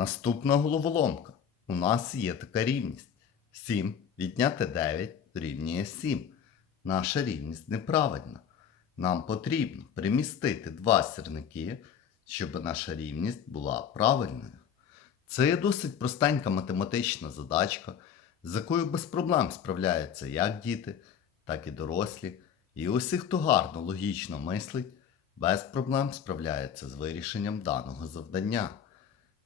Наступна головоломка. У нас є така рівність. 7 відняти 9 дорівнює 7. Наша рівність неправильна. Нам потрібно примістити два сірники, щоб наша рівність була правильною. Це є досить простенька математична задачка, з якою без проблем справляються як діти, так і дорослі. І усі, хто гарно логічно мислить, без проблем справляється з вирішенням даного завдання.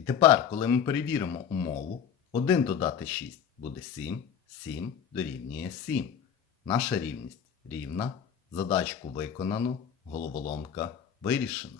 І тепер, коли ми перевіримо умову, 1 додати 6 буде 7, 7 дорівнює 7. Наша рівність рівна. Задачку виконано, головоломка вирішена.